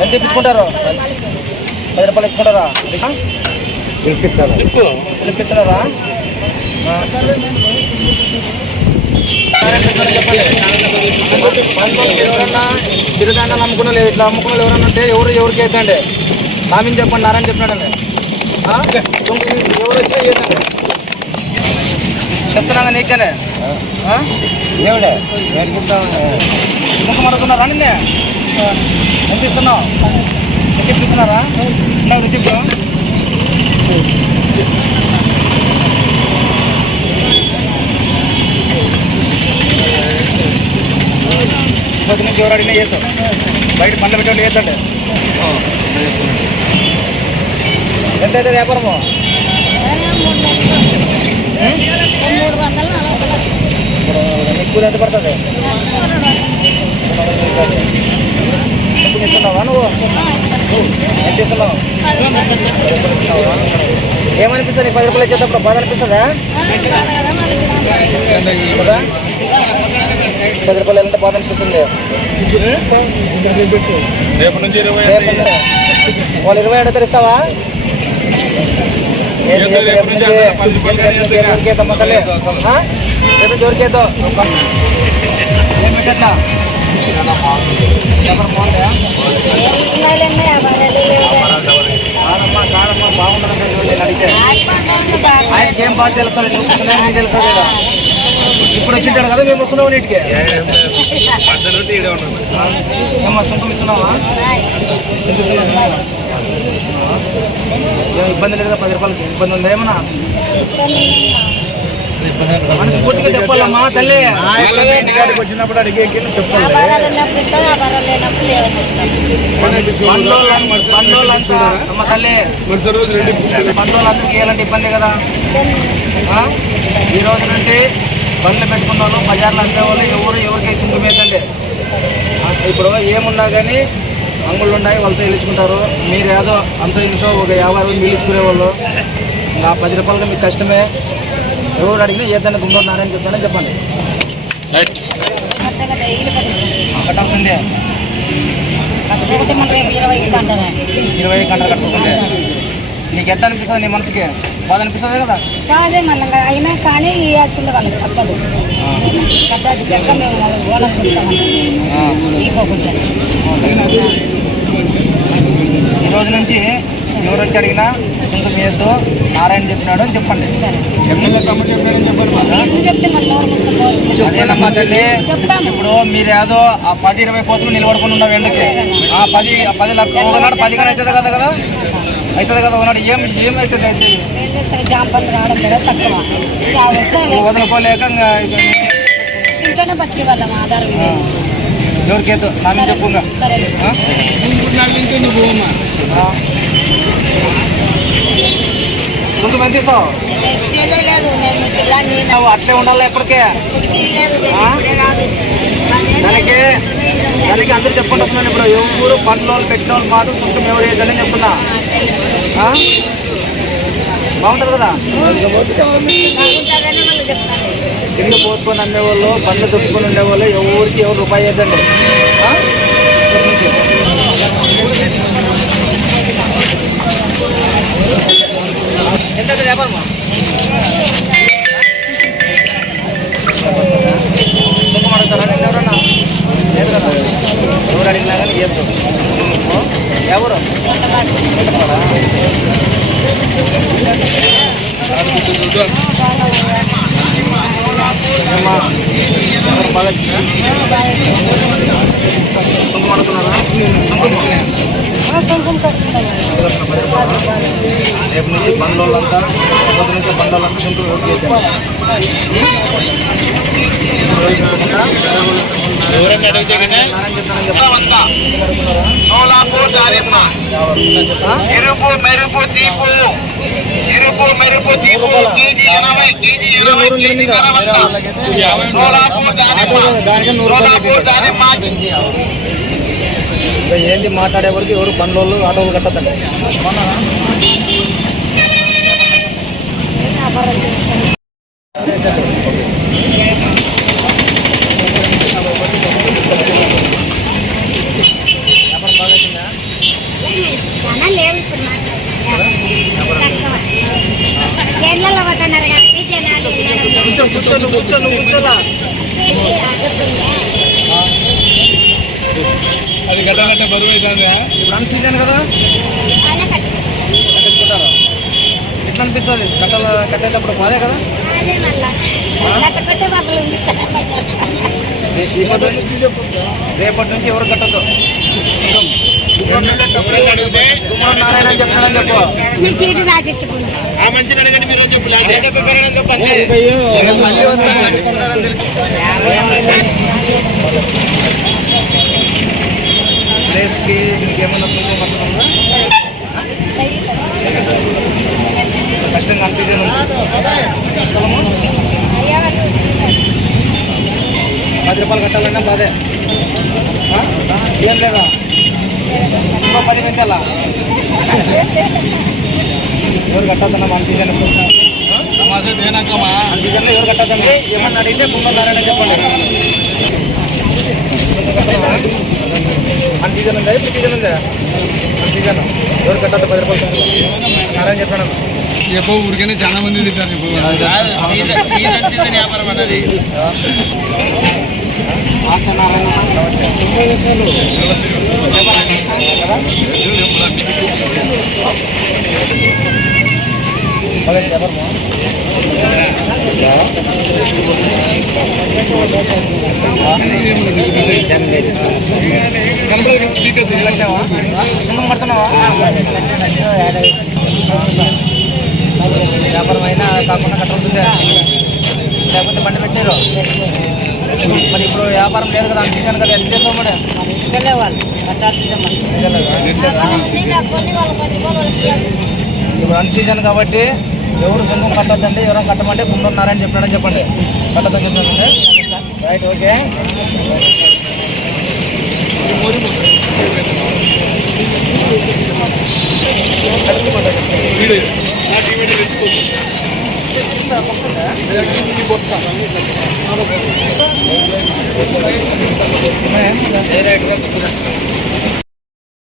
ఎంత ఇప్పించుకుంటారు పది రూపాయలు ఇచ్చుకుంటారా పిలిపిస్తున్నారా బిరుదాండాలు అమ్ముకున్న వాళ్ళు ఇట్లా అమ్ముకున్న ఎవరన్నా ఉంటే ఎవరు ఎవరికి వేద్దండి నామిని చెప్పండి నారాయణ చెప్పినాడండి ఎవరు వచ్చినా చేద్దండి చెప్తున్నాగా నీకనే? ఏమిడే ముఖం అడుగుతున్నారా నిన్నే ఎంత ఇస్తున్నావు రిసిప్ట్ ఇస్తున్నారా నాకు రిసిప్ట్ పొద్దు నుంచి ఎవరు అడిగినా చేద్దాం బయట పండ్ల పెట్టేవాళ్ళు చేద్దండి ఎంత అవుతుంది వ్యాపారము? మీకు ఎంత పడుతుంది? ఎంత ఇస్తున్నావా నువ్వు రూపాయలు ఇస్తున్నావా? ఏమనిపిస్తుంది పది రూపాయలు ఇచ్చేటప్పుడు బాధ అనిపిస్తుందా కదా పది రూపాయలు ఎంత బాధ అనిపిస్తుంది రేపు నుంచి ఇరవై రేపు ఉందా? వాళ్ళు ఇరవై ఏడో ఇస్తావా రేపు ఏదో రేపు రేపు నుంచి నుంచి అందరూ పది రూపాయలు రేపు నుంచి చేద్దాం. ఎవరికి వేద్దాం మొదలే? రేపు నుంచి? ఏం ఎవరు బాగుందా కాదమ్మా కాదమ్మా అడిగితే ఆయనకి ఏం బాగా తెలుసా నువ్వు తెలుసా లేదా ఇప్పుడు వచ్చింటాడు కదా మేము వస్తున్నాం నీటికి ఏమ్మా సొంతం ఇస్తున్నావా ఎంత ఇబ్బంది లేదు కదా పది రూపాయలకి? ఇబ్బంది ఉందా ఏమన్నా? మనస్ఫూర్తిగా చెప్పాలమ్మా తల్లి. వచ్చినప్పుడు అడిగే చెప్పాలి పండ్లోళ్ళం- పండ్లోళ్ళంతా రోజు రెండు ఇవ్వాలంటే ఇబ్బంది కదా ఈ రోజు నుండి బండ్లు పెట్టుకున్న వాళ్ళు బజార్లు అంతే వాళ్ళు ఎవరు ఎవరికి సుంకు మీదండి ఇప్పుడు ఏమున్నా కానీ అంగుళ్ళు ఉన్నాయి వాళ్ళతో వెళ్ళించుకుంటారు మీరు ఏదో అంత ఇంట్లో ఒక యాభై రోజులు మిగిలించుకునే వాళ్ళు ఇంకా పది రూపాయలుగా మీకు కష్టమే ఎవరు అడిగినా ఏదైనా గుమ్మన్నారని చెప్పానని చెప్పండి. కట్టాల్సిందే ఇరవై గంటలు కట్టుకుంటే నీకు ఎట్లా అనిపిస్తుంది నీ మనసుకి? బాధ అనిపిస్తుంది కదా? కాదే మళ్ళీ అయినా కానీ ఇవ్వాల్సింది వాళ్ళకి తప్పదు. కట్టాల్సి లెక్క మేము ఓనం చెప్తామని ఆ. ఇవ్వకుంటే ఈ రోజు నుంచి ఎవరు వచ్చి అడిగినా సొంత మీదతో నారాయణ చెప్పినాడు అని చెప్పండి. ఎందుకు అదేనమ్మా తల్లి ఇప్పుడు మీరు ఏదో ఆ పది ఇరవై కోసం నిలబడుకుని ఉన్నావు ఎండకి ఆ పది ఆ పది లక్ష ఒకనాడు పది కానీ అవుతుంది కదా కదా? అవుతుంది కదా ఒకనాడు ఏం ఏమవుతుంది అయితే? ఇక ఇంట్లోనే బతికి వాళ్ళం ఆధారం ఎవరికేదో నా మీద చెప్పు ముందు చిల్లాన్ని నువ్వు అట్లే ఉండాలి ఎప్పటికే? దానికి దానికి అందరూ చెప్పండి వస్తున్నాను ఇప్పుడు ఎవరు పండ్ల పెట్టిన వాళ్ళు మాత్రం సొంతం ఎవరు వేయద్దని చెప్తున్నా? బాగుంటుంది కదా? కింద పోసుకొని అమ్మేవాళ్ళు పండ్లు దుప్పుకొని ఉండేవాళ్ళు ఎవరికి ఎవరు రూపాయి వేద్దండి ఎవరు అడిగినా కానీ ఏదో ఎవరు కొండపాడా? ఏమ్మా? ఎవరు బాగా సుఖం అడుగుతున్నారా సుఖం రేపు నుంచి బండ్లోళ్ళంతా చేద్దాం మెరుపు తీపు. మెరుపు తీపు. కేజీ ఎనభై కేజీ కేజీ కరవంత సోలాపూర్ సోలాపూర్ ఇంకా ఏంటి మాట్లాడే వరకు ఎవరు బండ్లోళ్ళు ఆటోలు కట్టద్దండి. వ్యాపారం చేస్తాను జనాలు లేవు ఇప్పుడు చేనులలో పట్టున్నారు కాబట్టి జనాలు అది గడ్డ కంటే బరువు అవుతుందా ఇప్పుడు అన్ సీజన్ కదా ఎట్లా అనిపిస్తుంది కట్టాల కట్టేటప్పుడు బాధే కదా? రేపటి నుంచి ఎవరు కట్టద్దు? నారాయణ చెప్పాడని చెప్పు. మళ్ళీ వస్తాను కట్టించుకుంటారని తెలుసు. ప్లేస్కి మీకు ఏమైనా సుఖం పడుతుందా అనిపించింది స్థలము పది రూపాయలు కట్టాలన్నా బాధే? ఏం లేదా? ఇంకో పది పెంచాలా? ఎవరు కట్టద్దన్న మన సీజన్. మన సీజన్లో ఎవరు కట్టద్దండి ఏమన్నా అడిగితే కుంభన్నారని చెప్పండి. మన సీజన్ ఉందా ఇప్పుడు సీజన్ ఉందా మన సీజన్ ఎవరు కట్టద్దు పది రూపాయలు నారాయణ చెప్పాను ఎప్పుడు ఊరికనే చాలా మంది తింటారు వ్యాపారం అన్నది నమస్తే. వ్యాపారం అయినా కాకుండా కట్టాల్సిందే లేకపోతే బండి పెట్టారు మరి ఇప్పుడు వ్యాపారం లేదు కదా సీజన్ కదా ఎట్లా చేస్తావు మేడం ఇప్పుడు అన్ సీజన్ కాబట్టి ఎవరు సొమ్ము కట్టద్దండి ఎవరో కట్టమంటే ముందున్నారని చెప్పినాడని చెప్పండి. కట్టద్దని చెప్పినాడండి రైట్ ఓకే.